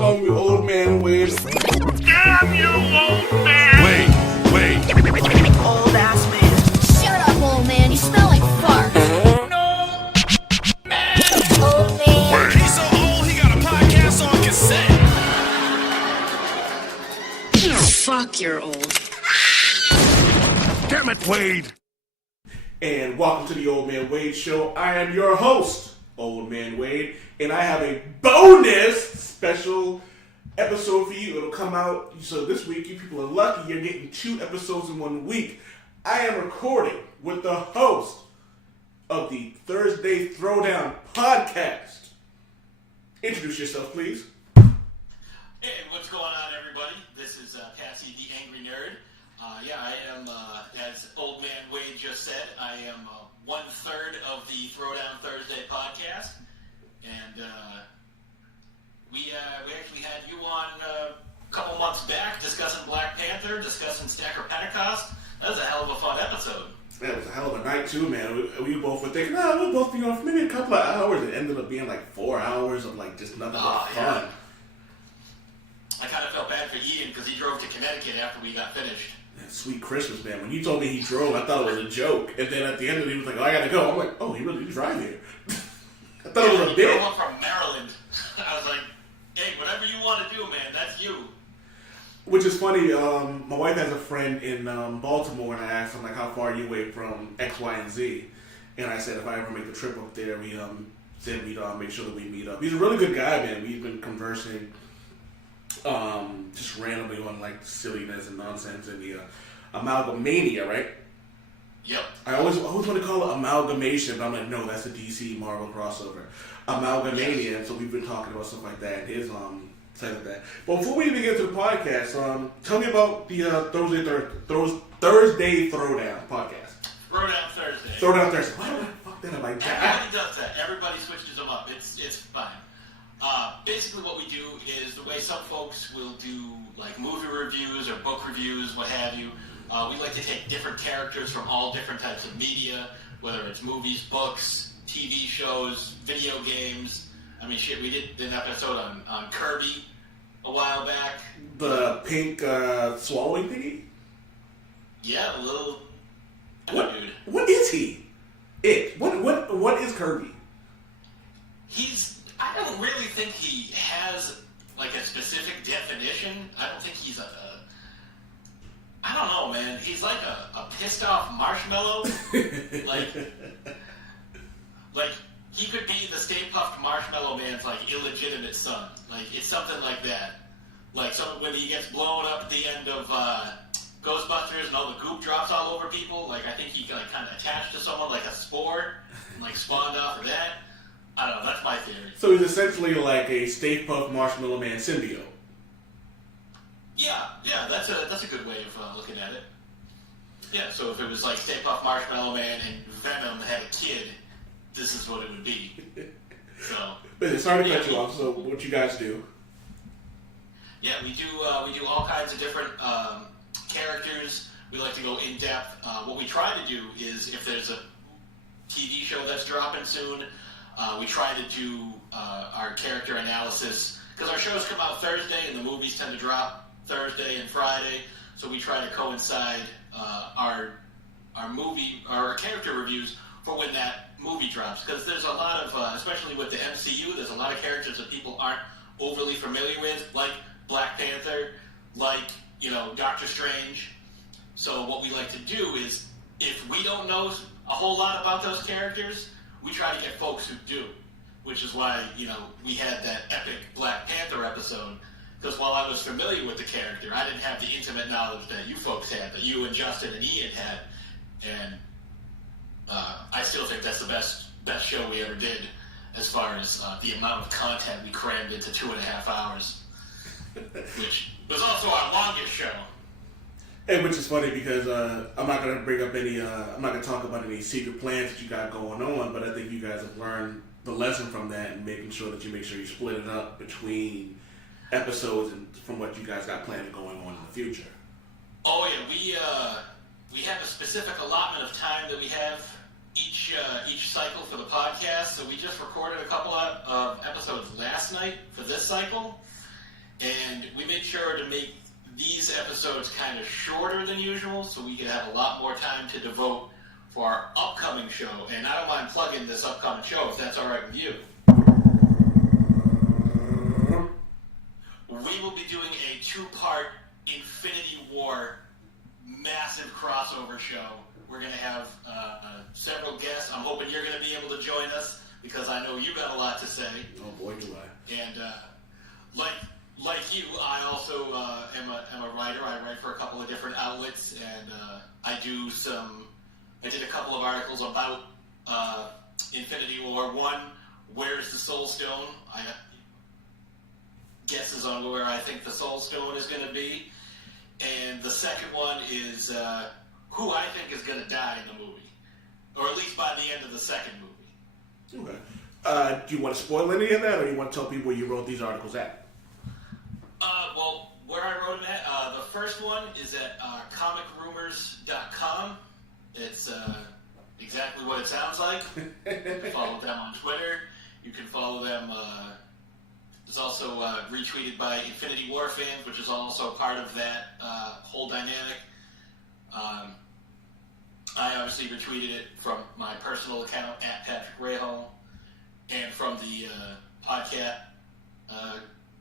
call me Old Man Wade. Damn you, old man! Wait. Old ass man. Shut up, old man. You smell like fart. No! Man! Old man. He's so old he got a podcast on cassette. Fuck, you're old. Damn it, Wade. And welcome to the Old Man Wade Show. I am your host, Old Man Wade, and I have a bonus special episode for you. It'll come out, so this week, you people are lucky you're getting 2 episodes in 1 week. I am recording with the host of the Thursday Throwdown Pocast. Introduce yourself, please. Hey, what's going on, everybody? This is Patsy the Angry Nerd. I am, as Old Man Wade just said, I am 1/3 of the Throwdown Thursday Pocast, and we actually had you on a couple months back discussing Black Panther, discussing Stacker Pentecost. That was a hell of a fun episode. Yeah, it was a hell of a night too, man. We both were thinking, we'll both be on for maybe a couple of hours. It ended up being like 4 hours of like just nothing but fun. Yeah. I kind of felt bad for Ian because he drove to Connecticut after we got finished. Sweet Christmas, man. When you told me he drove, I thought it was a joke. And then at the end of it, he was like, I gotta go. I'm like, oh, he really did drive here. I thought it was a he bit. drove up from Maryland. I was like, hey, whatever you want to do, man, that's you. Which is funny, my wife has a friend in Baltimore, and I asked him, like, how far are you away from X, Y, and Z? And I said, if I ever make the trip up there, we said we'd make sure that we meet up. He's a really good guy, man. We've been conversing just randomly on, like, silliness and nonsense and the Amalgamania, right? Yep. I always want to call it amalgamation, but I'm like, no, that's a DC Marvel crossover. Amalgamania, Yes. and so we've been talking about stuff like that and his side of that. But before we even get to the podcast, tell me about the Thursday Throwdown podcast. Throwdown Thursday. Throwdown Thursday. Why do I fuck that up like that? Everybody does that. Everybody switches them up. It's fine. Basically what we do is the way some folks will do like movie reviews or book reviews, what have you. We like to take different characters from all different types of media, whether it's movies, books, TV shows, video games. I mean, shit, we did an episode on Kirby a while back. The pink swallowing thingy? Yeah, a little... What? Dude. What is he? What is Kirby? I don't really think he has like a specific definition. I don't think he's I don't know, man. He's like a pissed off marshmallow. like he could be the Stay Puft Marshmallow Man's like illegitimate son. Like it's something like that. Like when he gets blown up at the end of Ghostbusters and all the goop drops all over people. Like I think he like kind of attached to someone like a spore, and, like spawned off of that. I don't know. That's my theory. So he's essentially like a Stay Puft Marshmallow Man symbiote. Yeah, that's a good way of looking at it. Yeah, so if it was like Stay Puft Marshmallow Man and Venom had a kid, this is what it would be. So, But sorry to cut you off. So what you guys do? Yeah, we do all kinds of different characters. We like to go in depth. What we try to do is if there's a TV show that's dropping soon, we try to do our character analysis because our shows come out Thursday and the movies tend to drop Thursday and Friday, so we try to coincide our character reviews for when that movie drops. Because there's a lot of, especially with the MCU, there's a lot of characters that people aren't overly familiar with, like Black Panther, like Doctor Strange. So what we like to do is, if we don't know a whole lot about those characters, we try to get folks who do, which is why, we had that epic Black Panther episode, because while I was familiar with the character, I didn't have the intimate knowledge that you folks had, that you and Justin and Ian had, and I still think that's the best show we ever did, as far as the amount of content we crammed into 2.5 hours, which was also our longest show. And which is funny because I'm not going to bring up I'm not going to talk about any secret plans that you got going on, but I think you guys have learned the lesson from that and making sure that you make sure you split it up between episodes and from what you guys got planned going on in the future. Oh yeah, we have a specific allotment of time that we have each cycle for the podcast, so we just recorded a couple of episodes last night for this cycle, And we made sure to make these episodes kind of shorter than usual so we could have a lot more time to devote for our upcoming show. And I don't mind plugging this upcoming show if that's all right with you. We will be doing a 2-part Infinity War massive crossover show. We're going to have several guests. I'm hoping you're going to be able to join us because I know you got a lot to say. Oh boy, do I. And like you, I also am a writer. I write for a couple of different outlets, and I did a couple of articles about Infinity War. One, where's the Soul Stone? I got guesses on where I think the Soul Stone is going to be. And the second one is who I think is going to die in the movie, or at least by the end of the second movie. Okay. Do you want to spoil any of that, or you want to tell people where you wrote these articles at? Well, where I wrote them at, the first one is at comicrumors.com. It's exactly what it sounds like. You can follow them on Twitter. You can follow them. It's also retweeted by Infinity War fans, which is also part of that whole dynamic. I obviously retweeted it from my personal account at Patrick Rahal, and from the podcast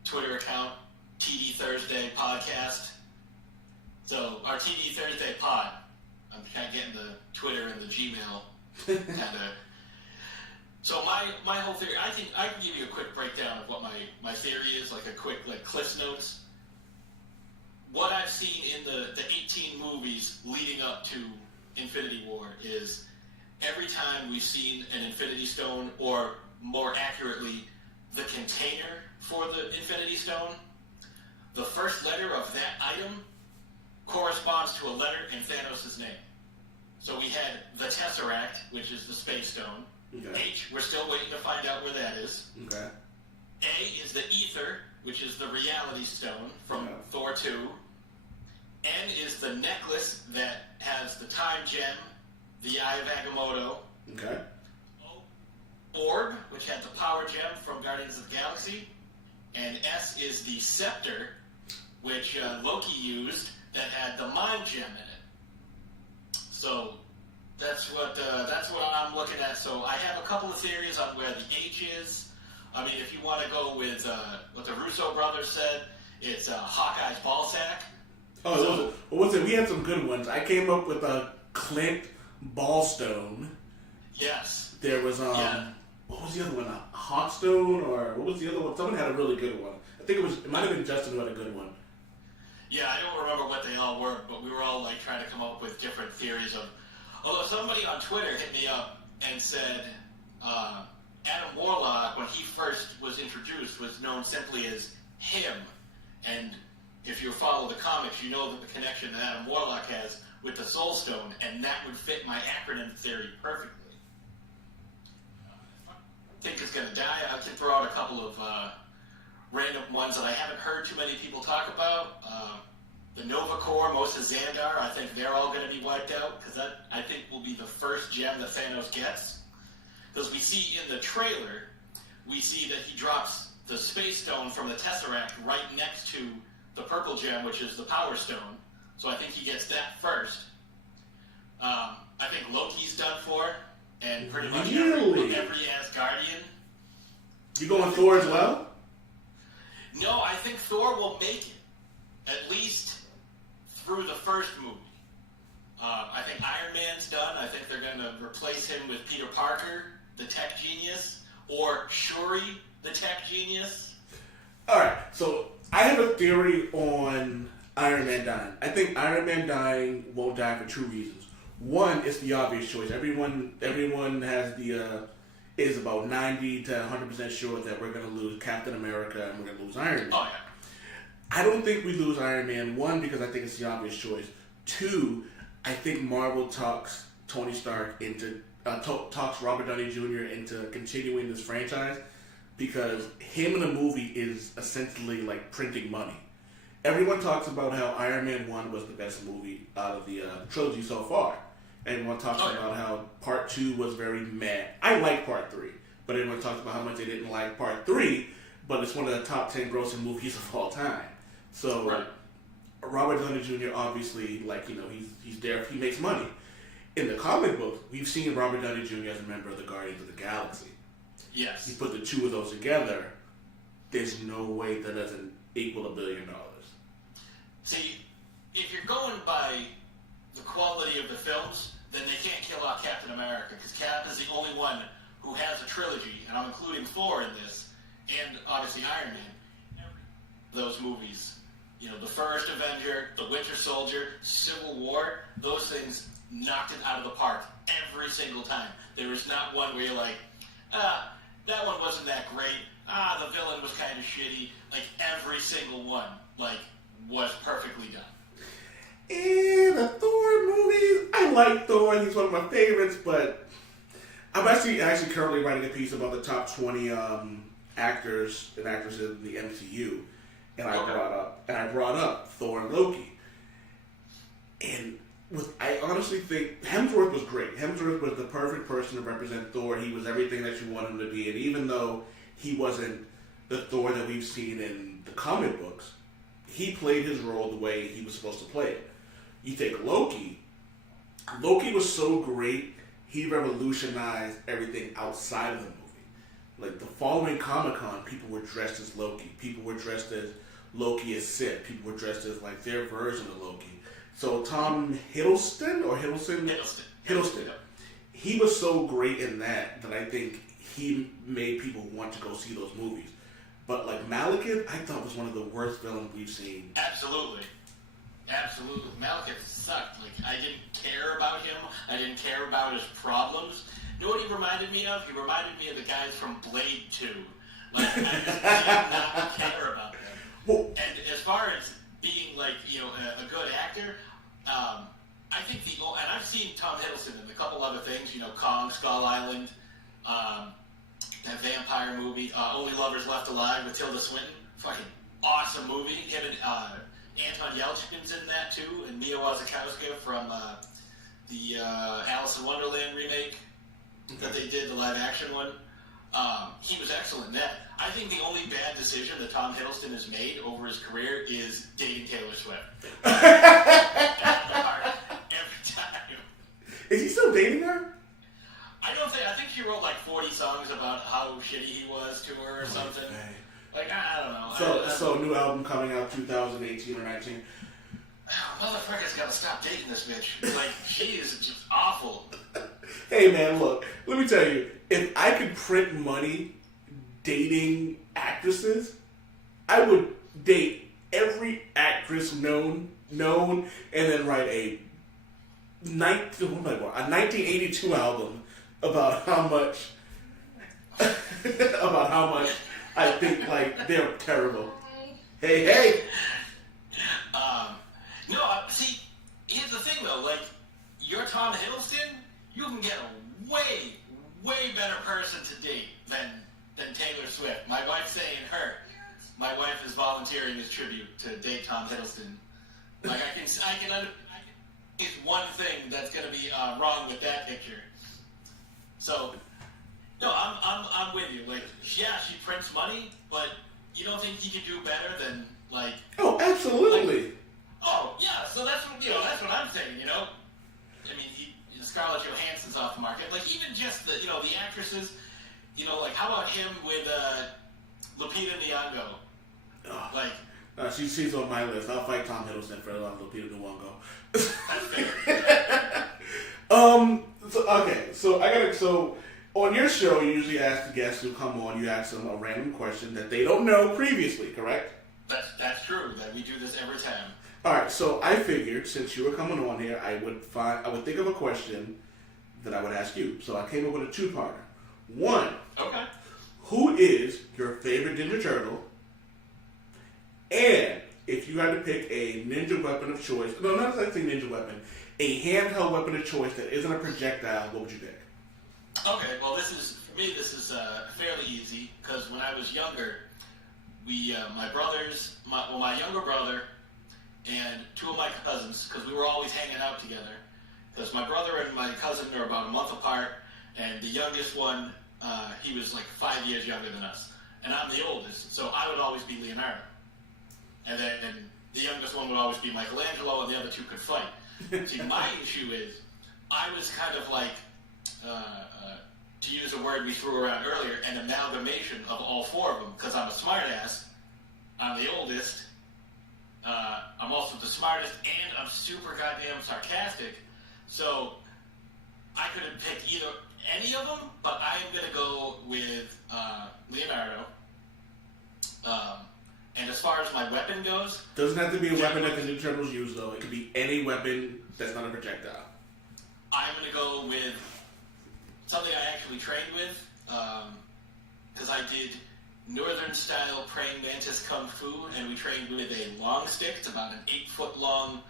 Twitter account, TD Thursday Pocast. So our TD Thursday Pod. I'm kind of getting the Twitter and the Gmail kind of. So my whole theory, I think I can give you a quick breakdown of what my theory is, like a quick Cliff's Notes. What I've seen in the 18 movies leading up to Infinity War is every time we've seen an Infinity Stone, or more accurately, the container for the Infinity Stone, the first letter of that item corresponds to a letter in Thanos' name. So we had the Tesseract, which is the Space Stone. Okay. H, we're still waiting to find out where that is. Okay. A is the Ether, which is the Reality Stone from Thor 2. N is the necklace that has the Time Gem, the Eye of Agamotto. Okay. Orb, which had the Power Gem from Guardians of the Galaxy. And S is the Scepter, which Loki used, that had the Mind Gem in it. So that's what I'm looking at. So I have a couple of theories on where the H is. I mean, if you want to go with what the Russo brothers said, it's Hawkeye's ball sack. Oh, so, what was it? We had some good ones. I came up with a Clint Ballstone. Yes. There was what was the other one? A Hawkstone, or what was the other one? Someone had a really good one. I think it might have been Justin who had a good one. Yeah, I don't remember what they all were, but we were all like trying to come up with different theories of. Although somebody on Twitter hit me up and said Adam Warlock, when he first was introduced, was known simply as him. And if you follow the comics, you know that the connection that Adam Warlock has with the Soul Stone, and that would fit my acronym theory perfectly. I think it's going to die. I can throw out a couple of random ones that I haven't heard too many people talk about. The Nova Corps, most of Xandar, I think they're all going to be wiped out, because that, I think, will be the first gem that Thanos gets. Because we see in the trailer, we see that he drops the Space Stone from the Tesseract right next to the purple gem, which is the Power Stone. So I think he gets that first. I think Loki's done for, and pretty much every Asgardian. You going Thor as well? No, I think Thor will make it, at least through the first movie. I think Iron Man's done. I think they're going to replace him with Peter Parker, the tech genius, or Shuri, the tech genius. Alright, so I have a theory on Iron Man dying. I think Iron Man dying won't die for two reasons. One, it's the obvious choice. Everyone has is about 90 to 100% sure that we're going to lose Captain America and we're going to lose Iron Man. Oh, yeah. I don't think we lose Iron Man. One, because I think it's the obvious choice. Two, I think Marvel talks Tony Stark into talks Robert Downey Jr. into continuing this franchise, because him in the movie is essentially like printing money. Everyone talks about how Iron Man 1 was the best movie out of the trilogy so far. Everyone talks about how Part 2 was very meh. I like Part 3, but everyone talks about how much they didn't like Part 3. but it's one of the top 10 grossing movies of all time. So Right. Robert Downey Jr. obviously, he's there. He makes money. In the comic book, we've seen Robert Downey Jr. as a member of the Guardians of the Galaxy. Yes. You put the two of those together, there's no way that doesn't equal $1 billion. See, if you're going by the quality of the films, then they can't kill off Captain America, because Cap is the only one who has a trilogy, and I'm including Thor in this, and obviously Iron Man. Those movies, the first Avenger, the Winter Soldier, Civil War, those things knocked it out of the park every single time. There was not one where you're like, that one wasn't that great. The villain was kind of shitty. Like, every single one, was perfectly done. And the Thor movies, I like Thor. He's one of my favorites, but I'm actually currently writing a piece about the top 20 actors and actresses in the MCU, and I brought up Thor and Loki. And I honestly think Hemsworth was great. Hemsworth was the perfect person to represent Thor. He was everything that you wanted him to be, and even though he wasn't the Thor that we've seen in the comic books, he played his role the way he was supposed to play it. You take Loki. Loki was so great, he revolutionized everything outside of the movie. Like, the following Comic-Con, people were dressed as Loki. People were dressed as Loki as Sith. People were dressed as, their version of Loki. So Tom Hiddleston, he was so great in that I think he made people want to go see those movies. But, Malekith, I thought was one of the worst villains we've seen. Absolutely. Malekith sucked. I didn't care about him. I didn't care about his problems. You know what he reminded me of? He reminded me of the guys from Blade 2. I just did not care about them. Well, and as far as being, a good actor, I think and I've seen Tom Hiddleston in a couple other things, Kong, Skull Island, that vampire movie, Only Lovers Left Alive with Tilda Swinton. Fucking awesome movie. Him and Anton Yelchin's in that too, and Mia Wasikowska from the Alice in Wonderland remake that they did, the live action one. He was excellent in that. I think the only bad decision that Tom Hiddleston has made over his career is dating Taylor Swift. Every time. Is he still dating her? I think she wrote 40 songs about how shitty he was to her or something. I don't know. So new album coming out 2018 or 19. Motherfucker's gotta stop dating this bitch. She is just awful. Hey man, look, let me tell you, if I could print money dating actresses, I would date every actress known, and then write a 1982 album about how much I think they're terrible. Hey. No, see, here's the thing though, you're Tom Hiddleston, you can get a way, way better person to date than Taylor Swift. My wife's saying her. My wife is volunteering as tribute to date Tom Hiddleston. I can it's one thing that's going to be wrong with that picture. So, no, I'm with you. She prints money, but you don't think he could do better than Oh, absolutely. So that's what I'm saying. I mean, Scarlett Johansson's off the market. Even just the actresses. How about him with Lupita Nyong'o? She's on my list. I'll fight Tom Hiddleston for Lupita Nyong'o. That's fair. So on your show, you usually ask the guests who come on, you ask them a random question that they don't know previously, correct? That's true. That we do this every time. All right. So I figured since you were coming on here, I would think of a question that I would ask you. So I came up with a two-parter. One. Okay. Who is your favorite Ninja Turtle? And if you had to pick a ninja weapon of choice, no, not exactly ninja weapon, a handheld weapon of choice that isn't a projectile, what would you pick? Okay, well, this is fairly easy, because when I was younger, my younger brother and two of my cousins, because we were always hanging out together, because my brother and my cousin are about a month apart, and the youngest one, he was 5 years younger than us. and I'm the oldest, so I would always be Leonardo. And then the youngest one would always be Michelangelo, and the other two could fight. See, my issue is, I was kind of like, to use a word we threw around earlier, an amalgamation of all four of them, because I'm a smartass, I'm the oldest, I'm also the smartest, and I'm super goddamn sarcastic, so I could have picked either any of them, but I am going to go with Leonardo. And as far as my weapon goes... Doesn't have to be a weapon that the Ninja Turtles use, though. It could be any weapon that's not a projectile. I'm going to go with something I actually trained with, because I did Northern-style praying mantis kung fu, and we trained with a long stick. It's about an 8-foot-long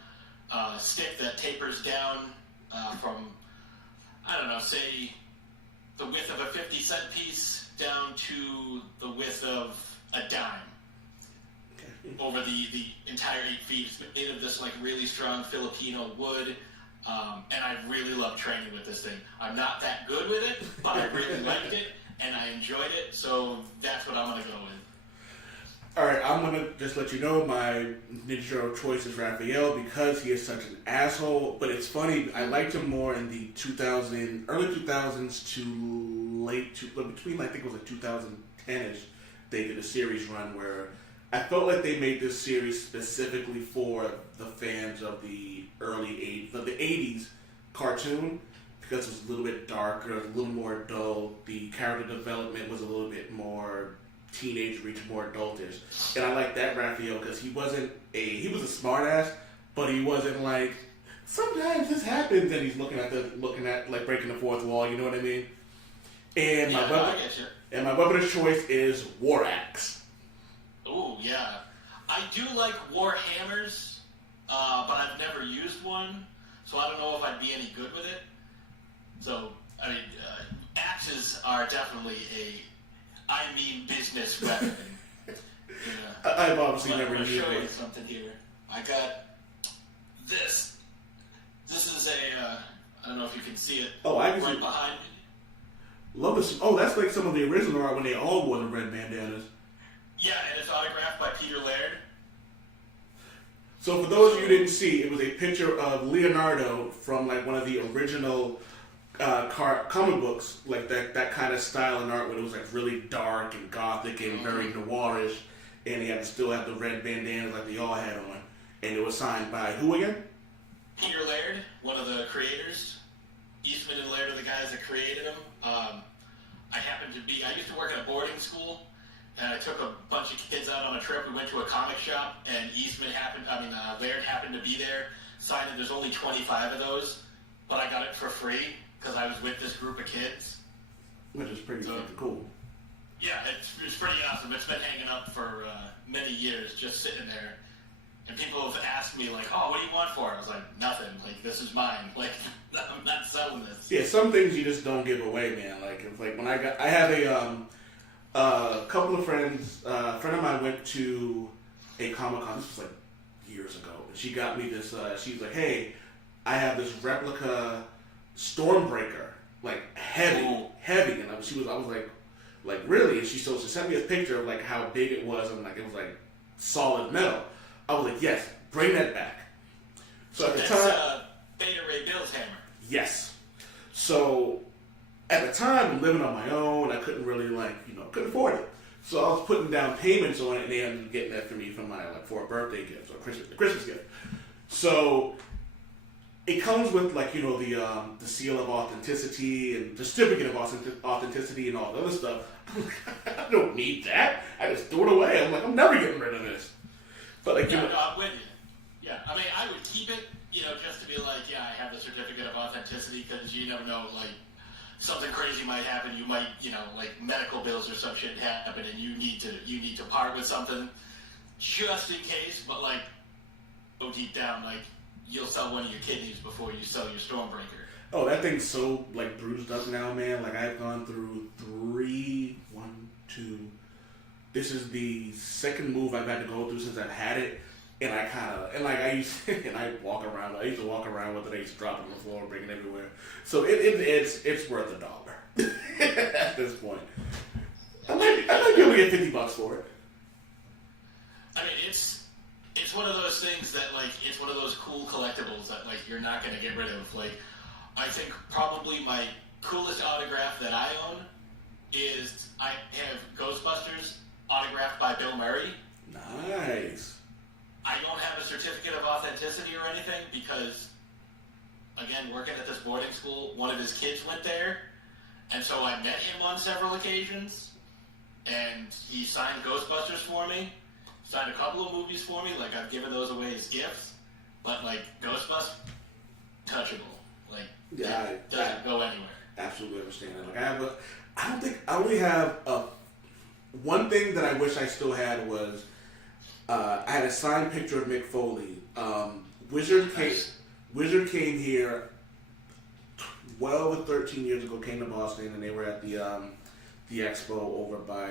stick that tapers down from, I don't know, say the width of a 50-cent piece down to the width of a dime. Over the entire 8 feet. It's made of this like really strong Filipino wood, and I really love training with this thing. I'm not that good with it, but I really liked it, and I enjoyed it, so that's what I'm going to go with. Alright, I'm going to just let you know my Ninja Turtle choice is Raphael because he is such an asshole, but it's funny, I liked him more in the early 2000s to between I think it was like 2010ish, they did a series run where I felt like they made this series specifically for the fans of the early 80s cartoon because it was a little bit darker, a little more dull. The character development was a little bit more teenage reach, more adultish. And I like that Raphael because he was a smart ass, but he wasn't like, sometimes this happens and he's looking at like breaking the fourth wall, you know what I mean? And I get you. And my weapon of choice is War Axe. Oh, yeah. I do like war hammers, but I've never used one, so I don't know if I'd be any good with it. So, I mean, axes are definitely business weapon. I've obviously never used it. I'm going to show one. you something here. I got this. This is I don't know if you can see it. Oh, I can right see. Behind me. Love this. Oh, that's like some of the original art when they all wore the red bandanas. Yeah, and it's autographed by Peter Laird. So for those of you who didn't see, it was a picture of Leonardo from like one of the original comic books, like that kind of style and art when it was like really dark and gothic and very noirish, and he had to still have the red bandanas like they all had on. And it was signed by who again? Peter Laird, one of the creators. Eastman and Laird are the guys that created him. I used to work at a boarding school, and I took a bunch of kids out on a trip. We went to a comic shop, and Laird happened to be there. Signed it. There's only 25 of those, but I got it for free because I was with this group of kids. Which is pretty fucking cool. Yeah, it's pretty awesome. It's been hanging up for many years, just sitting there. And people have asked me, like, oh, what do you want for it? I was like, nothing. Like, this is mine. Like, I'm not selling this. Yeah, some things you just don't give away, man. Like, it's like when I have a couple of friends, a friend of mine went to a Comic-Con, this was like years ago, and she got me this, she was like, hey, I have this replica Stormbreaker, like heavy, and I was like, really? And she sent me a picture of like how big it was, and like it was like solid metal. I was like, yes, bring that back. So at the time, Beta Ray Bill's hammer. Yes. So at the time, I'm living on my own. I couldn't really couldn't afford it. So I was putting down payments on it, and they ended up getting that for me for a birthday gift or Christmas gift. So it comes with the seal of authenticity and the certificate of authenticity and all the other stuff. I don't need that. I just threw it away. I'm like, I'm never getting rid of this. But I'm with you. Yeah, I mean, I would keep it, just to be like, yeah, I have the certificate of authenticity because you never know, like, something crazy might happen. You might, like medical bills or some shit happen, and you need to part with something just in case. But like, go deep down, like, you'll sell one of your kidneys before you sell your Stormbreaker. Oh, that thing's so like bruised up now, man. Like I've gone through 3, 1, 2. This is the second move I've had to go through since I've had it, and I used to walk around with it. I used to drop it on the floor, bring it everywhere. So it's worth $1 at this point. I might be able to get $50 for it. I mean, it's one of those things that, like, it's one of those cool collectibles that, like, you're not going to get rid of. Like, I think probably my coolest autograph that I own is I have Ghostbusters autographed by Bill Murray. Nice. I don't have a certificate of authenticity or anything because, again, working at this boarding school, one of his kids went there, and so I met him on several occasions, and he signed Ghostbusters for me, signed a couple of movies for me, like I've given those away as gifts, but like Ghostbusters, touchable, like that doesn't go anywhere. Absolutely understand that. Like I only have one thing that I wish I still had was I had a signed picture of Mick Foley. Wizard came here 12 or 13 years ago, came to Boston, and they were at the expo over by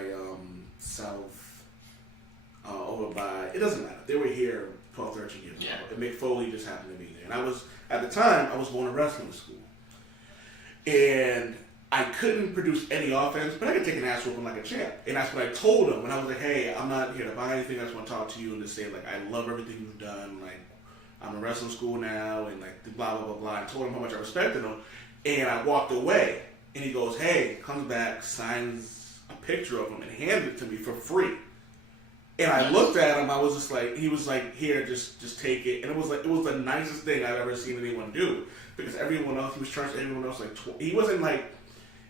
it doesn't matter. They were here 12, 13 years ago, and Mick Foley just happened to be there. And at the time, I was going to wrestling school. And I couldn't produce any offense, but I could take an ass whooping like a champ. And that's what I told him. And I was like, hey, I'm not here to buy anything. I just want to talk to you and just say, like, I love everything you've done. Like, I'm in wrestling school now, and, like, blah, blah, blah, blah. I told him how much I respected him. And I walked away. And he goes, hey, comes back, signs a picture of him, and hands it to me for free. And I looked at him. I was just like, he was like, here, just take it. And it was the nicest thing I've ever seen anyone do. Because everyone else, he was charging everyone else like, he wasn't like,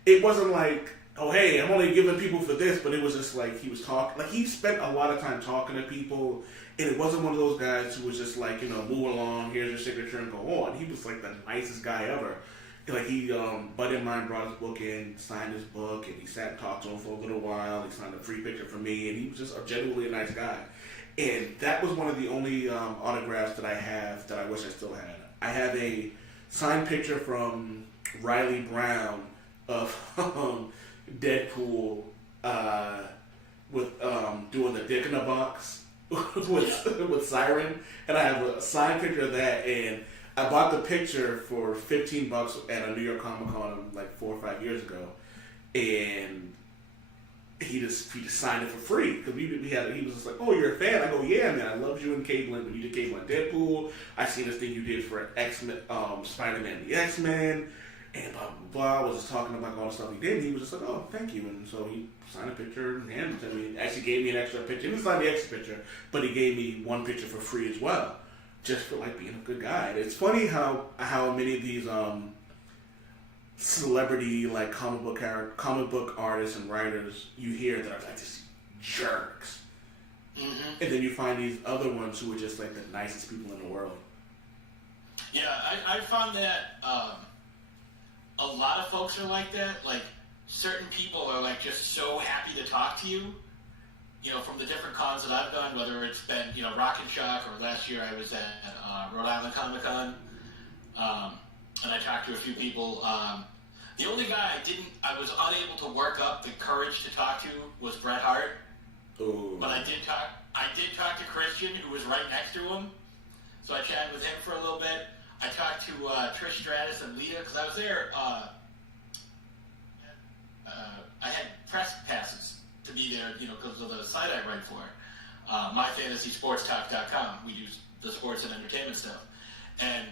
it wasn't like, oh, hey, I'm only giving people for this, but it was just like, he was talking, like, he spent a lot of time talking to people, and it wasn't one of those guys who was just like, you know, move along, here's your signature, and go on. He was like the nicest guy ever. Like, he, buddy of mine brought his book in, signed his book, and he sat and talked to him for a little while. He signed a free picture for me, and he was just genuinely a nice guy. And that was one of the only autographs that I have that I wish I still had. I have a signed picture from Riley Brown of Deadpool with doing the dick in a box with Siren, and I have a signed picture of that. And I bought the picture for $15 at a New York Comic Con like 4 or 5 years ago, and he just signed it for free because he was just like, oh, you're a fan? I go, yeah, man, I loved you in Caitlin when you did Caitlin Deadpool. I seen this thing you did for X-Men, Spider-Man, the X-Men, and blah blah blah. I was just talking about all the stuff he did. And he was just like, oh, thank you, and so he signed a picture and handed it to me. Actually gave me an extra picture. He didn't sign the extra picture, but he gave me one picture for free as well, just for like being a good guy. It's funny how many of these celebrity like comic book artists and writers you hear that are like just jerks, and then you find these other ones who are just like the nicest people in the world. Yeah, I found that a lot of folks are like that. Like, certain people are like just so happy to talk to you. You know, from the different cons that I've done, whether it's been, you know, Rock and Shock, or last year I was at Rhode Island Comic Con, and I talked to a few people. The only guy I was unable to work up the courage to talk to was Bret Hart. Ooh. But I did talk to Christian, who was right next to him. So I chatted with him for a little bit. I talked to Trish Stratus and Lita, because I was there. I had press passes to be there, you know, because of the site I write for. MyFantasySportsTalk.com. We do the sports and entertainment stuff. And,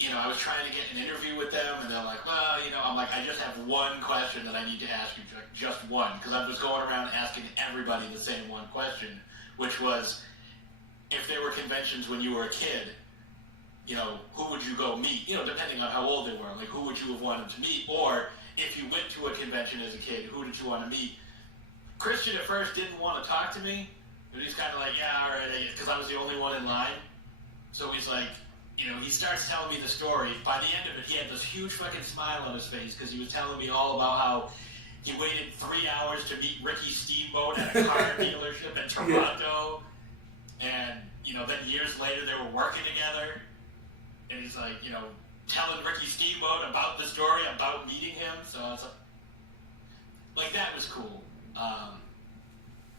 you know, I was trying to get an interview with them, and they're like, well, you know, I'm like, I just have one question that I need to ask you, just one, because I was going around asking everybody the same one question, which was, if there were conventions when you were a kid, you know, who would you go meet? You know, depending on how old they were, like, who would you have wanted to meet? Or if you went to a convention as a kid, who did you want to meet? Christian at first didn't want to talk to me, but he's kind of like, yeah, all right, because I was the only one in line. So he's like, you know, he starts telling me the story. By the end of it, he had this huge fucking smile on his face because he was telling me all about how he waited 3 hours to meet Ricky Steamboat at a car dealership in Toronto. And, you know, then years later they were working together. And he's like, you know, telling Ricky Steamboat about the story, about meeting him. So it's like that was cool.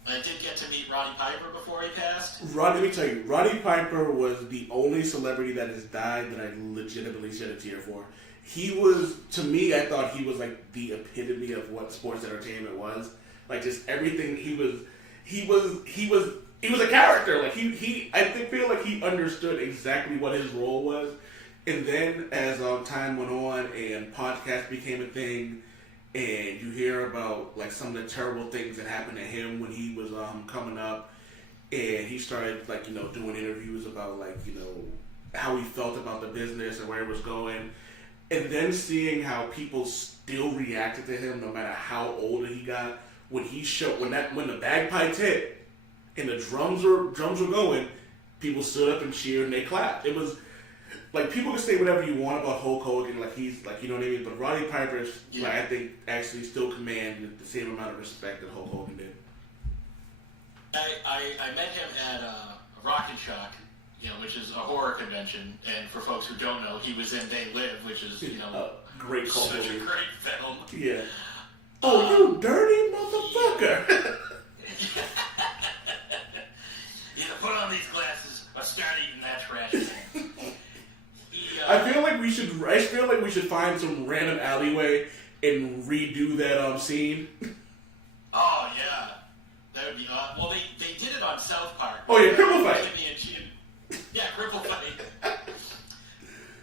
I did get to meet Roddy Piper before he passed. Let me tell you, Roddy Piper was the only celebrity that has died that I legitimately shed a tear for. he was, to me, I thought he was like the epitome of what sports entertainment was. Like just everything he was a character. Like feel like he understood exactly what his role was. And then as time went on and podcasts became a thing, and you hear about like some of the terrible things that happened to him when he was coming up, and he started like doing interviews about like how he felt about the business and where it was going, and then seeing how people still reacted to him no matter how older he got. When the bagpipes hit and the drums were going, people stood up and cheered and they clapped. It was like people can say whatever you want about Hulk Hogan, like he's like what I mean, but Roddy Piper, like I think actually still commanded the same amount of respect that Hulk Hogan did. I met him at Rocket Shock, which is a horror convention, and for folks who don't know, he was in They Live, which is great cult such movie. a great film. Yeah. Oh, you dirty motherfucker! Either put on these glasses or start eating that trash can. I feel like we should find some random alleyway and redo that scene. Oh yeah, that would be awesome. Well, they did it on South Park. Oh yeah, cripple fight. Yeah, cripple fight.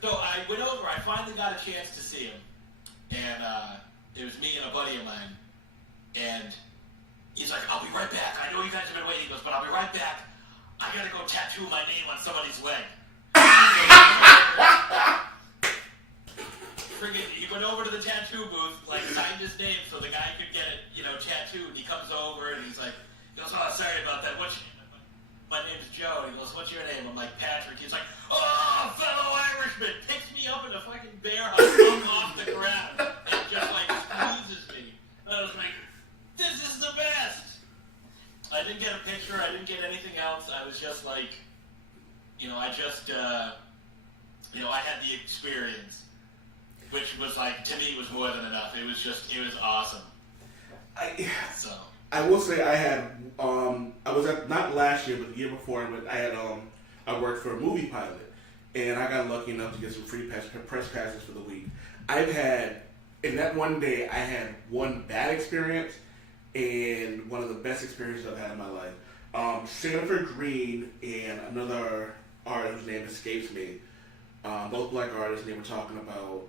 So I went over. I finally got a chance to see him, and it was me and a buddy of mine, and he's like, "I'll be right back. I know you guys have been waiting." He goes, "But I'll be right back. I gotta go tattoo my name on somebody's leg." He went over to the tattoo booth, like signed his name so the guy could get it, tattooed. He comes over and he goes, "Oh, sorry about that. What's your name?" "My name's Joe." He goes, "What's your name?" I'm like, "Patrick." He's like, "Oh, fellow Irishman," picks me up in a fucking bear hug, I'm off the ground, and just like squeezes me. I was like, "This is the best." I didn't get a picture. I didn't get anything else. I was just like, I had the experience, which was like, to me, was more than enough. It was awesome. I will say I was at, not last year, but the year before, I worked for a movie pilot, and I got lucky enough to get some free press passes for the week. In that one day, I had one bad experience and one of the best experiences I've had in my life. Sanford Green and another artist whose name escapes me, both black artists, and they were talking about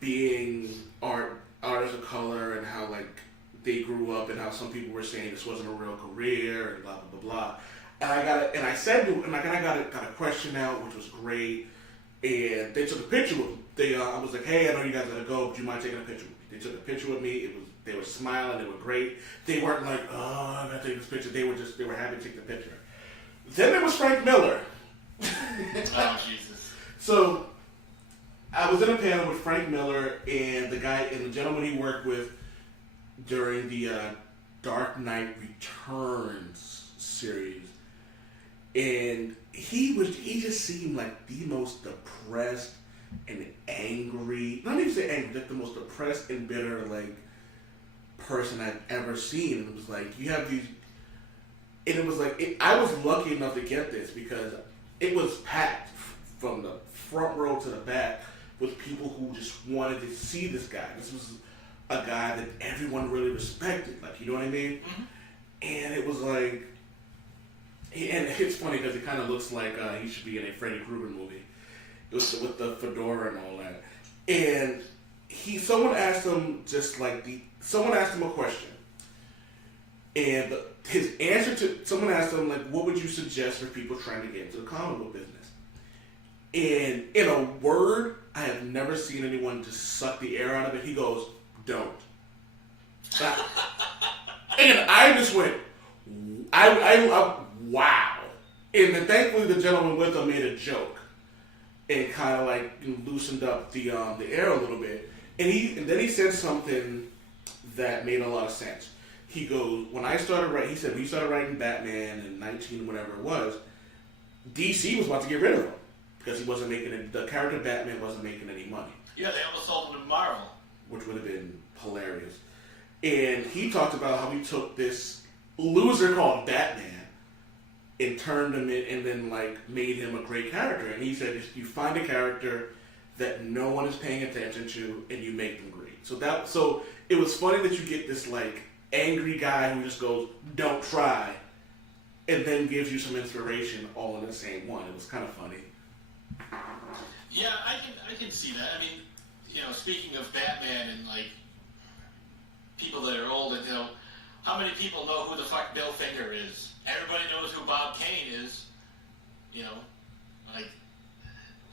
being artists of color and how like they grew up and how some people were saying this wasn't a real career and blah blah blah blah. And I got a question out, which was great. And they took a picture with me. I was like, "Hey, I know you guys gotta go, but do you mind taking a picture with me?" They took a picture with me. They were smiling. They were great. They weren't like, "Oh, I gotta take this picture." They were happy to take the picture. Then there was Frank Miller. Oh Jesus! So I was in a panel with Frank Miller and the gentleman he worked with during the Dark Knight Returns series, and he just seemed like the most depressed and angry. Not even say angry, like the most depressed and bitter like person I've ever seen. And it was like you have these, and it was like I was lucky enough to get this because it was packed from the front row to the back with people who just wanted to see this guy. This was a guy that everyone really respected, like, you know what I mean? Mm-hmm. And it was like, and it's funny because it kind of looks like he should be in a Freddy Krueger movie. It was with the fedora and all that. And someone asked him a question. And his answer someone asked him, like, what would you suggest for people trying to get into the comic book business? And in a word, I have never seen anyone just suck the air out of it. He goes, "Don't." And I just went, wow. And then thankfully the gentleman with him made a joke and kind of like loosened up the air a little bit. And then he said something that made a lot of sense. He goes, when we started writing Batman in 19 whatever it was, DC was about to get rid of him because he wasn't making it. The character Batman wasn't making any money. Yeah, they almost sold him to Marvel, which would have been hilarious. And he talked about how he took this loser called Batman and turned him in, and then like made him a great character. And he said, you find a character that no one is paying attention to, and you make them great. So it was funny that you get this like angry guy who just goes, "Don't try," and then gives you some inspiration all in the same one. It was kind of funny. Yeah, I can see that. I mean, speaking of Batman and like people that are old, and how many people know who the fuck Bill Finger is? Everybody knows who Bob Kane is. Like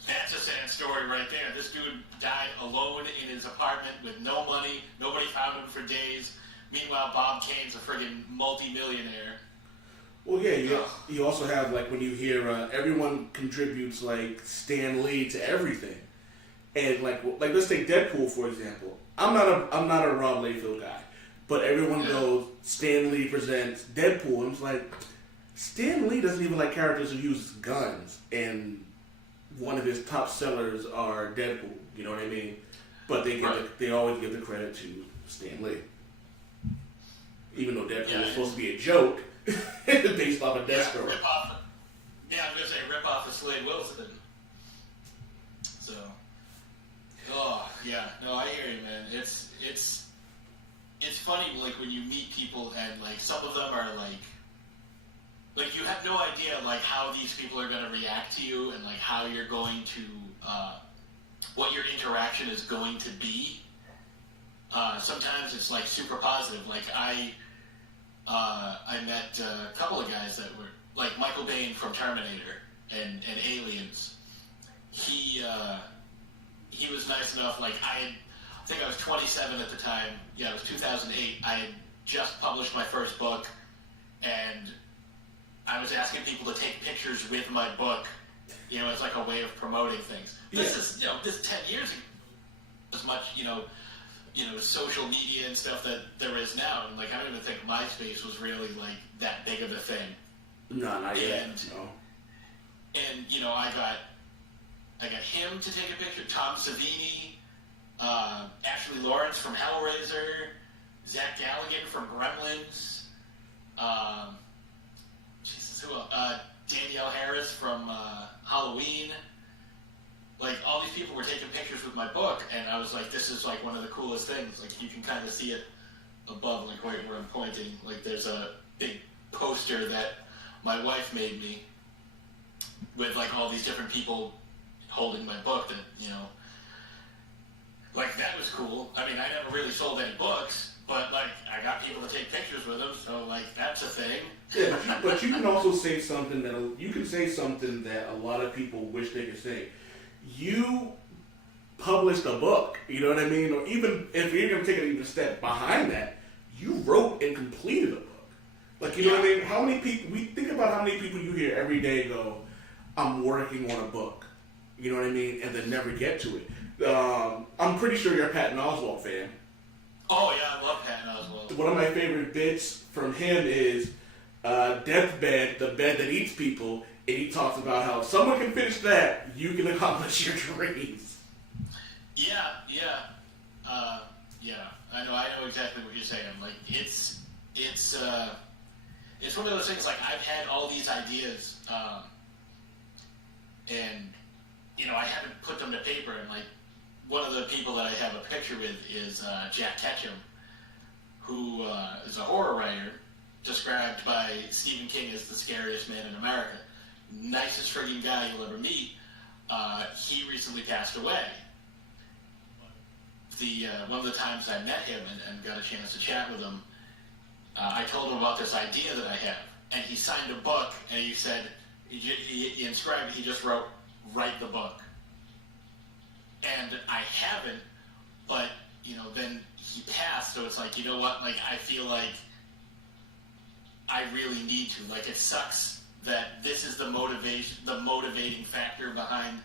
that's a sad story right there. This dude died alone in his apartment with no money. Nobody found him for days. Meanwhile, Bob Kane's a friggin' multi-millionaire. Well, yeah, you also have, like, when you hear everyone contributes, like, Stan Lee to everything. And, like let's take Deadpool, for example. I'm not a Rob Liefeld guy. But everyone goes, Stan Lee presents Deadpool. And it's like, Stan Lee doesn't even like characters who use guns. And one of his top sellers are Deadpool. You know what I mean? But they always give the credit to Stan Lee. Even though Deadpool was supposed to be a joke. Based off of Deathstroke. I was gonna say rip off of Slade Wilson. So, I hear you, man. It's funny, like when you meet people and like some of them are like you have no idea like how these people are gonna react to you and like how you're going to what your interaction is going to be. Sometimes it's like super positive. Like I met a couple of guys that were like Michael Bain from Terminator and Aliens. He was nice enough. Like I think I was 27 at the time. Yeah, it was 2008. I had just published my first book, and I was asking people to take pictures with my book. As like a way of promoting things. This is this 10 years ago. As much social media and stuff that there is now. And, like, I don't even think MySpace was really, like, that big of a thing. No, not yet. No. And, I got him to take a picture, Tom Savini, Ashley Lawrence from Hellraiser, Zach Galligan from Gremlins, Danielle Harris from Halloween. Like, all these people were taking pictures with my book, and I was like, this is, like, one of the coolest things. Like, you can kind of see it above, like, right where I'm pointing. Like, there's a big poster that my wife made me with, like, all these different people holding my book that, like, that was cool. I mean, I never really sold any books, but, like, I got people to take pictures with them, so, like, that's a thing. Yeah, but you can also say something that a lot of people wish they could say. You published a book, you know what I mean? Or even if you're going to take it even a step behind that, you wrote and completed a book. Like, you know what I mean? How many people, think about how many people you hear every day go, I'm working on a book, you know what I mean? And then never get to it. I'm pretty sure you're a Patton Oswalt fan. Oh, yeah, I love Patton Oswalt. One of my favorite bits from him is Deathbed, the bed that eats people. And he talks about how if someone can finish that, you can accomplish your dreams. Yeah. I know exactly what you're saying. Like it's one of those things. Like I've had all these ideas, and I haven't put them to paper. And like one of the people that I have a picture with is Jack Ketchum, who is a horror writer, described by Stephen King as the scariest man in America. Nicest friggin' guy you'll ever meet. He recently passed away. One of the times I met him and got a chance to chat with him, I told him about this idea that I have, and he signed a book, and he said, he inscribed, he just wrote, write the book. And I haven't, but, then he passed, so it's like, you know what, like, I feel like I really need to. Like, it sucks that this is the motivating factor behind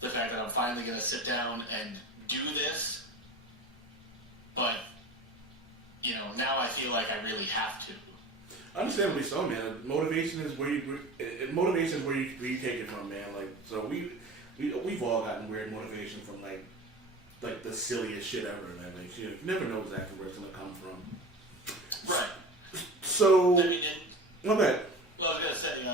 the fact that I'm finally going to sit down and do this. But, now I feel like I really have to. Understandably so, man. Motivation is where you take it from, man. Like, so we've all gotten weird motivation from like the silliest shit ever, man. Like, you never know exactly where it's gonna come from. Right. So, I mean, no bad. Well, I was gonna say,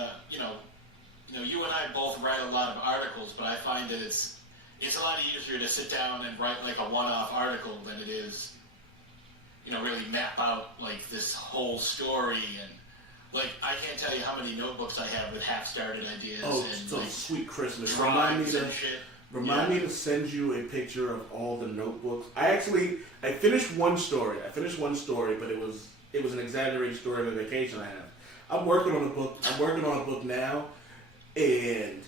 but I find that it's a lot easier to sit down and write like a one-off article than it is, really map out like this whole story. And like I can't tell you how many notebooks I have with half-started ideas. Oh, and so like, sweet Christmas! Remind me to send you a picture of all the notebooks. I finished one story. But it was an exaggerated story of a vacation I have. I'm working on a book now, and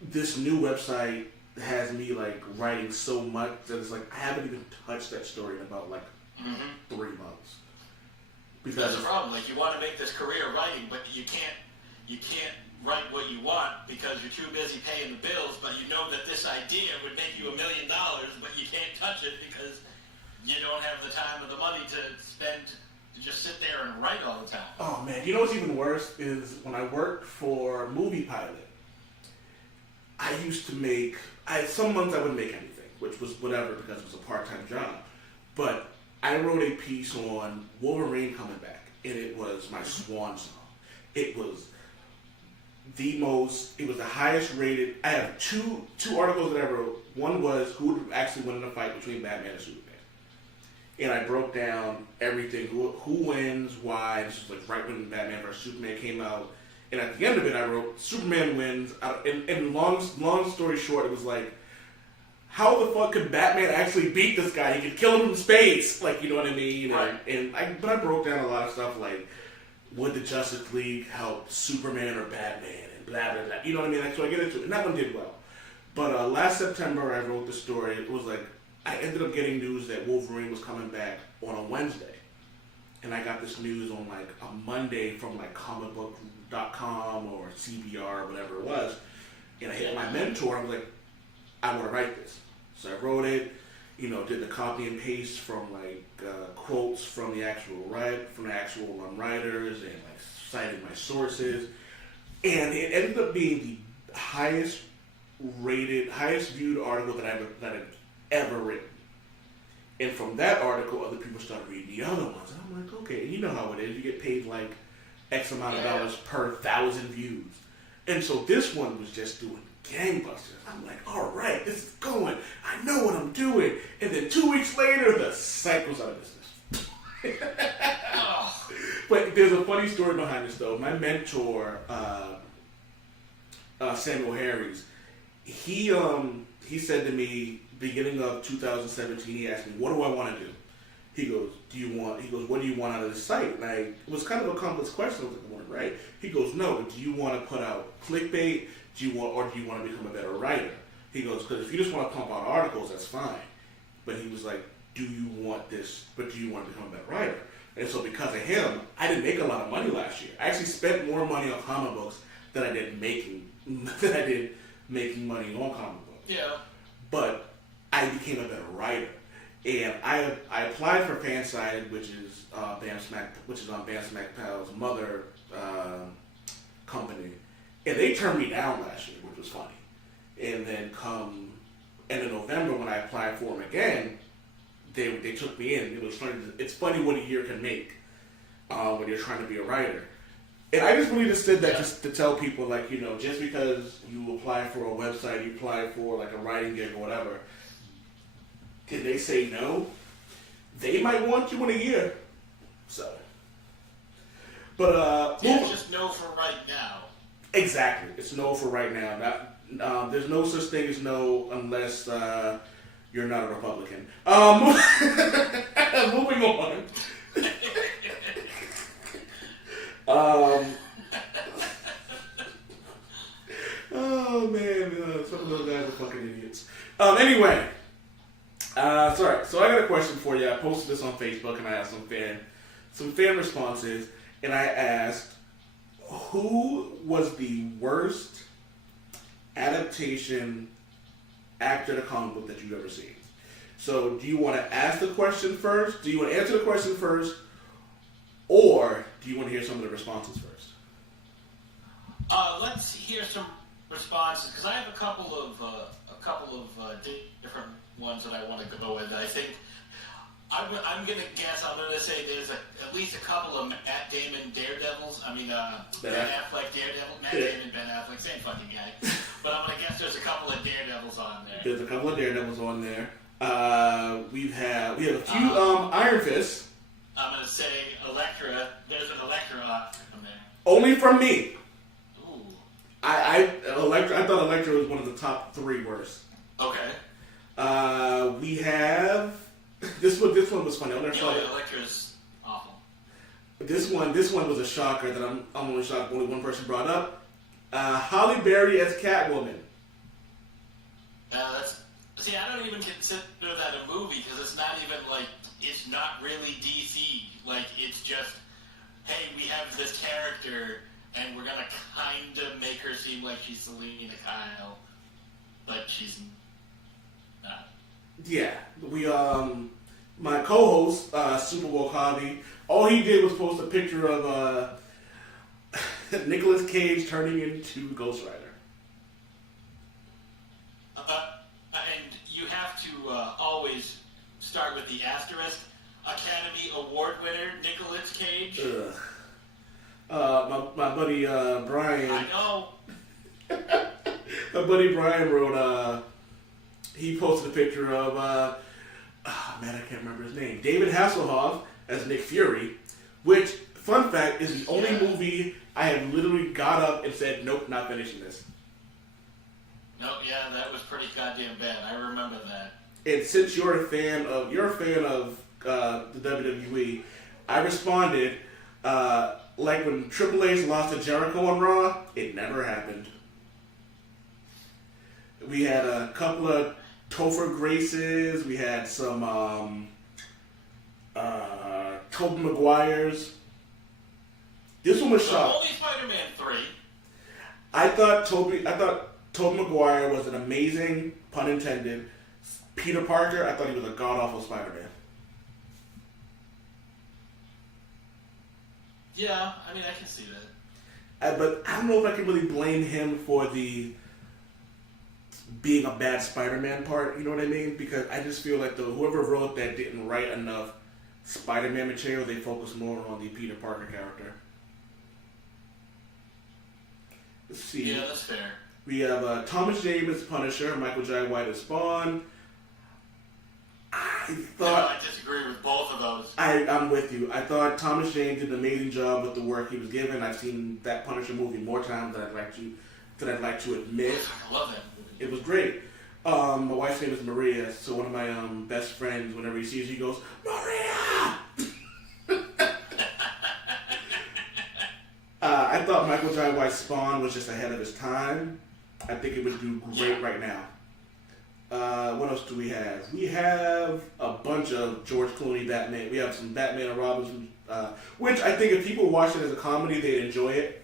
this new website has me like writing so much that it's like I haven't even touched that story in about like 3 months. Because that's the problem. Like you want to make this career writing, but you can't write what you want because you're too busy paying the bills. But you know that this idea would make you $1 million, but you can't touch it because you don't have the time or the money to spend to just sit there and write all the time. Oh man, you know what's even worse is when I worked for Movie Pilot. I used to make. Some months I wouldn't make anything, which was whatever because it was a part-time job. But I wrote a piece on Wolverine coming back, and it was my swan song. It was the highest rated. I have two articles that I wrote. One was who would actually win in a fight between Batman and Superman. And I broke down everything, who wins, why. This was like right when Batman vs. Superman came out. And at the end of it, I wrote, Superman wins. And long story short, it was like, how the fuck could Batman actually beat this guy? He could kill him in space. Like, you know what I mean? Right. But I broke down a lot of stuff like, would the Justice League help Superman or Batman? And blah, blah, blah. You know what I mean? So I get into it. And that one did well. But last September, I wrote the story. It was like, I ended up getting news that Wolverine was coming back on a Wednesday. And I got this news on like a Monday from like comicbook.com or CBR or whatever it was. And I hit my mentor. I was like, I want to write this. So I wrote it, did the copy and paste from like quotes from the actual writers and like cited my sources. And it ended up being the highest viewed article that I've ever written. And from that article, other people started reading the other ones. And I'm like, okay, you know how it is. You get paid like X amount of dollars per 1,000 views. And so this one was just doing gangbusters. I'm like, all right, this is going. I know what I'm doing. And then 2 weeks later, the site was out of business. But there's a funny story behind this, though. My mentor, Samuel Harries, he said to me, beginning of 2017, he asked me, what do I want to do? He goes, what do you want out of this site? And it was kind of a complex question. I was like, I want to write. He goes, no, do you want to put out clickbait? Do you want to become a better writer? He goes, because if you just want to pump out articles, that's fine. But he was like, do you want this, but do you want to become a better writer? And so because of him, I didn't make a lot of money last year. I actually spent more money on comic books than I did making money on comic books. Yeah. But I became a better writer. And I applied for Fansided, which is on Bam Smack Pal's mother company. And they turned me down last year, which was funny. And then come end of November when I applied for them again, they took me in. It was funny. It's funny what a year can make when you're trying to be a writer. And I just really just said that just to tell people, like, just because you apply for a website, you apply for like a writing gig or whatever, did they say no? They might want you in a year. So. But, it's just no for right now. Exactly. It's no for right now. There's no such thing as no unless you're not a Republican. Moving on. Oh man, some of those guys are fucking idiots. Anyway, sorry. So I got a question for you. I posted this on Facebook and I asked some fan responses, and I asked, who was the worst adaptation after the comic book that you've ever seen? So do you want to ask the question first? Do you want to answer the question first? Or do you want to hear some of the responses first? Let's hear some responses, because I have a couple of different ones that I want to go with. I think I'm gonna guess. I'm gonna say there's at least a couple of Matt Damon Daredevils. I mean, Ben Affleck Daredevil. Matt Damon, Ben Affleck, same fucking guy. But I'm gonna guess there's a couple of Daredevils on there. There's a couple of Daredevils on there. We have a few Iron Fists. I'm gonna say Elektra. There's an Elektra on there. Only from me. Ooh. I thought Elektra was one of the top 3 worst. Okay. We have this one was funny. Elektra's awful. This one was a shocker that I'm only shocked only one person brought up. Halle Berry as Catwoman. See, I don't even consider that a movie because it's not even like it's not really DC. Like it's just, hey, we have this character and we're gonna kind of make her seem like she's Selena Kyle, but she's not. Yeah, my co-host, Super Bowl Hobby, all he did was post a picture of Nicolas Cage turning into Ghost Rider. And you have to always start with the asterisk. Academy Award winner Nicolas Cage. My buddy Brian. I know. My buddy Brian wrote. He posted a picture of. Man, I can't remember his name. David Hasselhoff as Nick Fury, which, fun fact, is the only movie I have literally got up and said, "Nope, not finishing this." No, yeah, that was pretty goddamn bad. I remember that. And since you're a fan of the WWE, I responded like when Triple H lost to Jericho on Raw, it never happened. We had a couple of Topher Graces. We had some Tobey Maguires. This one was shot. Only Spider-Man 3. I thought Tobey Maguire was an amazing, pun intended, Peter Parker. I thought he was a god-awful Spider-Man. Yeah, I mean, I can see that. But I don't know if I can really blame him for the being a bad Spider-Man part, you know what I mean? Because I just feel like whoever wrote that didn't write enough Spider-Man material. They focused more on the Peter Parker character. Let's see. Yeah, that's fair. We have Thomas Jane as Punisher, Michael Jai White as Spawn. I disagree with both of those. I'm with you. I thought Thomas Jane did an amazing job with the work he was given. I've seen that Punisher movie more times than I'd like to admit. I love that movie. It was great. My wife's name is Maria, so one of my best friends, whenever he sees her, he goes, Maria! I thought Michael Jai White's Spawn was just ahead of his time. I think it would do great right now. What else do we have? We have a bunch of George Clooney Batman. We have some Batman and Robin, which I think if people watch it as a comedy, they'd enjoy it.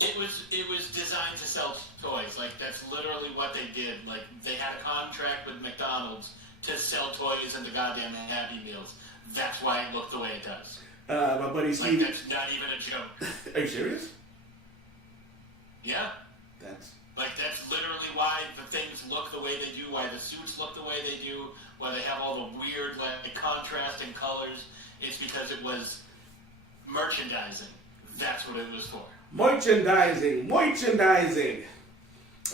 It was designed to sell toys. Like, that's literally what they did. Like, they had a contract with McDonald's to sell toys and the goddamn Happy Meals. That's why it looked the way it does. My buddy Steve. Like, that's not even a joke. Are you serious? Yeah. That's literally why the things look the way they do, why the suits look the way they do, why they have all the weird, like, contrasting colors. It's because it was merchandising. That's what it was for. Merchandising. My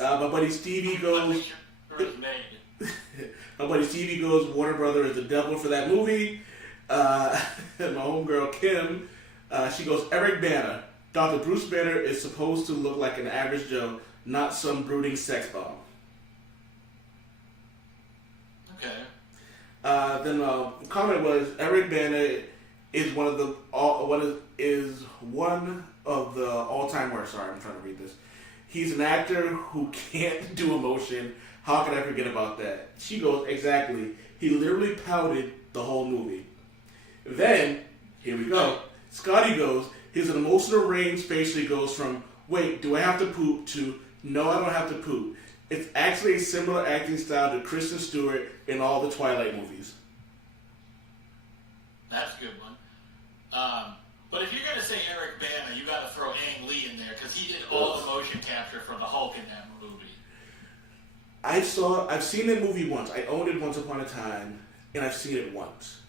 buddy Stevie goes. My buddy Stevie goes. Warner Brother is the devil for that movie. My homegirl Kim, she goes. Eric Bana. Dr. Bruce Banner is supposed to look like an average Joe, not some brooding sex bomb. Okay. Then the comment was Eric Bana is one of the all-time worst. Sorry, I'm trying to read this. He's an actor who can't do emotion. How could I forget about that? She goes, exactly. He literally pouted the whole movie. Then, here we go. Scotty goes, his emotional range basically goes from, wait, do I have to poop, to, no, I don't have to poop. It's actually a similar acting style to Kristen Stewart in all the Twilight movies. That's a good one. But if you're going to say Eric Bana, you got to throw Ang Lee in there because he did all the motion capture for the Hulk in that movie. I've seen that movie once. I owned it once upon a time. and I've seen it once.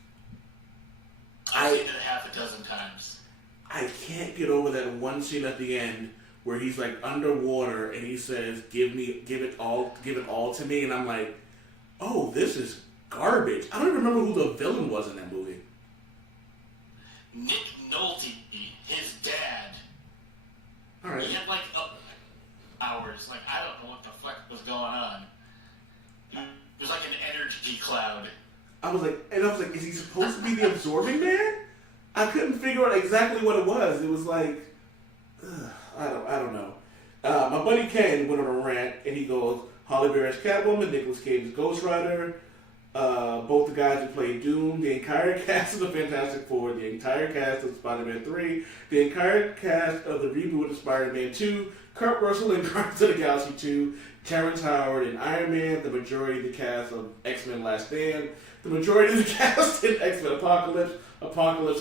I've seen it half a dozen times. I can't get over that one scene at the end where he's like underwater and he says, give it all to me, and I'm like, oh, this is garbage. I don't even remember who the villain was in that movie. Nick Nolte, his dad. All right. He had like hours. Like, I don't know what the fuck was going on. It was like an energy cloud. I was like, is he supposed to be the absorbing man? I couldn't figure out exactly what it was. It was like, I don't know. My buddy Ken went on a rant, and he goes, Halle Berry's Catwoman, Nicolas Cage's Ghost Rider, both the guys who played Doom, the entire cast of the Fantastic Four, the entire cast of Spider-Man 3, the entire cast of the reboot of Spider-Man 2, Kurt Russell in Guardians of the Galaxy 2, Terrence Howard in Iron Man, the majority of the cast of X-Men Last Stand, the majority of the cast in X-Men Apocalypse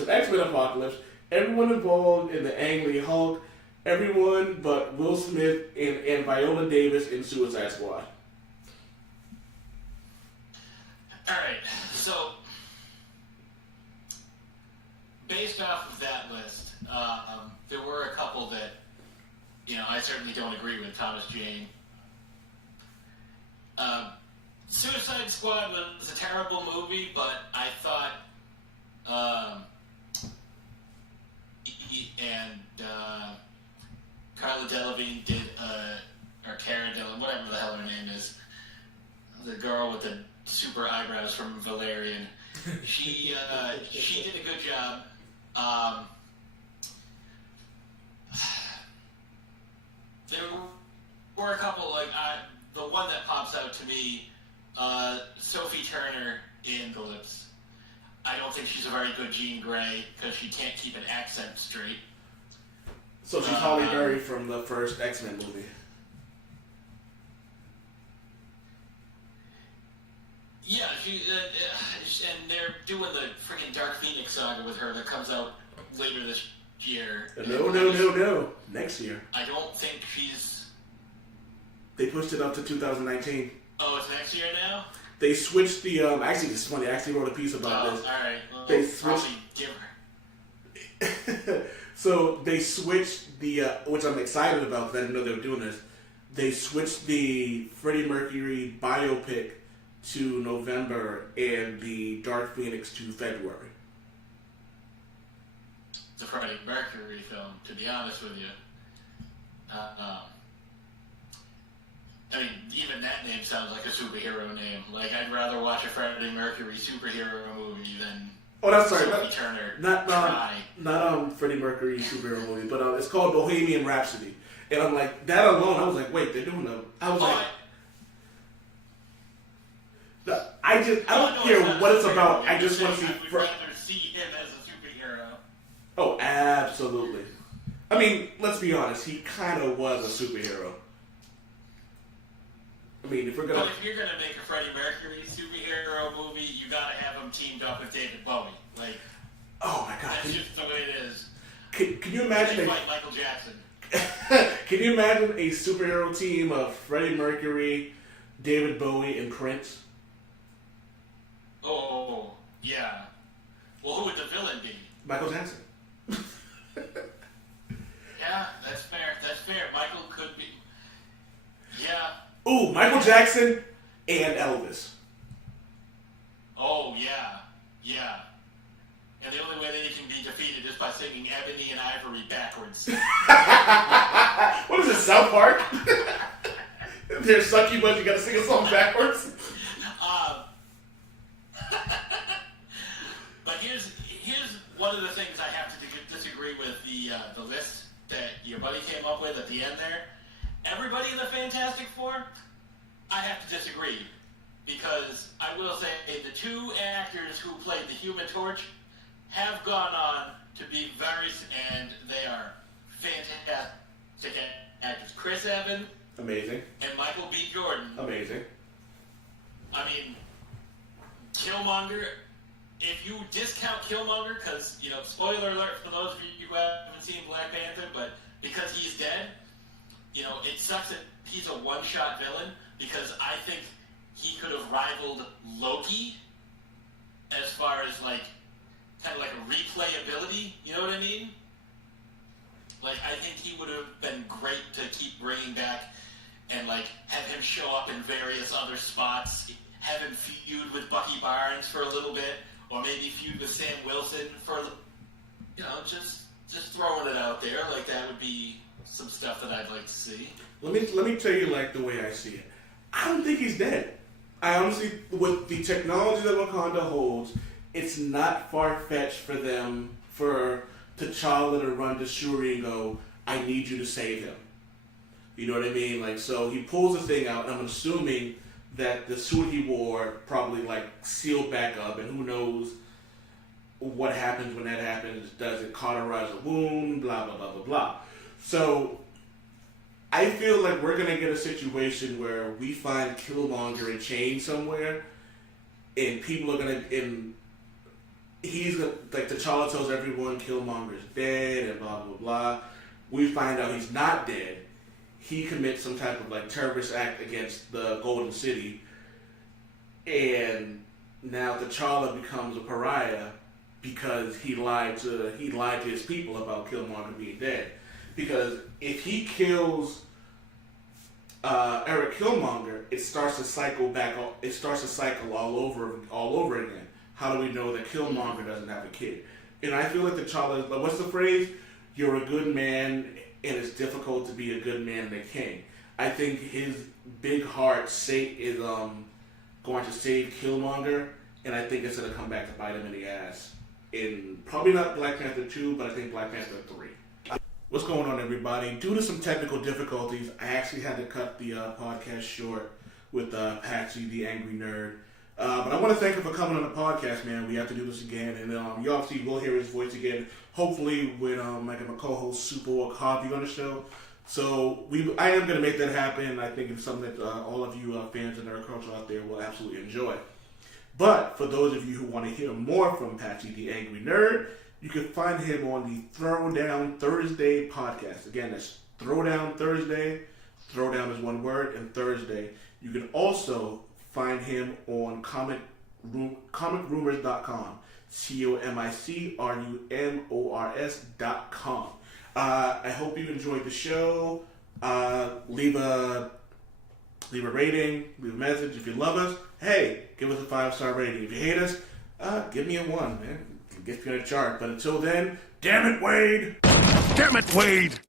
and X-Men Apocalypse, everyone involved in the Angry Hulk, everyone but Will Smith and Viola Davis in Suicide Squad. Alright, so based off of that list, there were a couple that, I certainly don't agree with. Thomas Jane. Suicide Squad was a terrible movie, but I thought, Carla Delevingne did, or Cara Delevingne, whatever the hell her name is, the girl with the super eyebrows from Valerian. She did a good job. There were a couple, the one that pops out to me, Sophie Turner in Eclipse. I don't think she's a very good Jean Grey because she can't keep an accent straight. So she's Halle Berry from the first X-Men movie. Yeah, and they're doing the freaking Dark Phoenix saga with her that comes out later this year. No. Next year. I don't think she's... They pushed it up to 2019. Oh, it's next year now? They switched the... actually, it's funny. I actually wrote a piece about this. Alright. Well, they probably switched... give her. So they switched the... which I'm excited about because I didn't know they were doing this. They switched the Freddie Mercury biopic to November and the Dark Phoenix to February. It's a Freddie Mercury film, to be honest with you. I mean, even that name sounds like a superhero name. Like, I'd rather watch a Freddie Mercury superhero movie than Sophie Turner. Not Freddie Mercury superhero movie, but it's called Bohemian Rhapsody. And I'm like, that alone, I was like, wait, they're doing I don't care what it's about. I just want to see. I would rather see him as a superhero. Oh, absolutely. I mean, let's be honest. He kind of was a superhero. I mean, if you're gonna make a Freddie Mercury superhero movie, you gotta have him teamed up with David Bowie. Like, oh my god, that's just the way it is. Can you imagine like Michael Jackson? Can you imagine a superhero team of Freddie Mercury, David Bowie, and Prince? Oh, yeah. Well, who would the villain be? Michael Jackson. Yeah, that's fair. Michael could be. Yeah. Ooh, Michael Jackson and Elvis. Oh, yeah. Yeah. And the only way that he can be defeated is by singing Ebony and Ivory backwards. What is it, South Park? They're sucky, but you gotta sing a song backwards? But here's one of the things I have to disagree with the list that your buddy came up with at the end there. Everybody in the Fantastic Four, I have to disagree. Because I will say the two actors who played the Human Torch have gone on to be and they are fantastic actors. Chris Evans. Amazing. And Michael B. Jordan. Amazing. I mean, Killmonger, if you discount Killmonger, because, spoiler alert for those of you who haven't seen Black Panther, but because he's dead, it sucks that he's a one-shot villain, because I think he could have rivaled Loki as far as like kind of like a replayability. You know what I mean? Like, I think he would have been great to keep bringing back and, like, have him show up in various other spots, have him feud with Bucky Barnes for a little bit, or maybe feud with Sam Wilson for, you know, just throwing it out there. Like, that would be some stuff that I'd like to see. Let me tell you, like, the way I see it. I don't think he's dead. I honestly, with the technology that Wakanda holds, it's not far-fetched for them, for T'Challa to run to Shuri and go, I need you to save him. You know what I mean? Like, so he pulls the thing out, and I'm assuming that the suit he wore probably, like, sealed back up, and who knows what happens when that happens. Does it cauterize a wound? Blah, blah, blah, blah, blah. So I feel like we're going to get a situation where we find Killmonger in chains somewhere, and people are going to, he's like, T'Challa tells everyone Killmonger's dead and blah blah blah. We find out he's not dead. He commits some type of like terrorist act against the Golden City, and now T'Challa becomes a pariah because he lied to his people about Killmonger being dead. Because if he kills Eric Killmonger, it starts to cycle back. It starts to cycle all over again. How do we know that Killmonger doesn't have a kid? And I feel like T'Challa, what's the phrase? You're a good man, and it's difficult to be a good man and a king. I think his big heart is going to save Killmonger, and I think it's going to come back to bite him in the ass. In probably not Black Panther 2, but I think Black Panther 3. What's going on, everybody? Due to some technical difficulties, I actually had to cut the podcast short with Patsy the Angry Nerd. But I want to thank him for coming on the podcast, man. We have to do this again, and you obviously will hear his voice again, hopefully with like my co-host Super or Harvey on the show. So I am going to make that happen. I think it's something that all of you fans of nerd culture out there will absolutely enjoy. But for those of you who want to hear more from Patsy the Angry Nerd, you can find him on the Throwdown Thursday Pocast. Again, that's Throwdown Thursday. Throwdown is one word, and Thursday. You can also find him on comicrumors.com. COMICRUMORS.com. I hope you enjoyed the show. Leave a rating, leave a message. If you love us, hey, give us a 5-star rating. If you hate us, give me a 1, man. Get you on a chart. But until then, damn it, Wade! Damn it, Wade!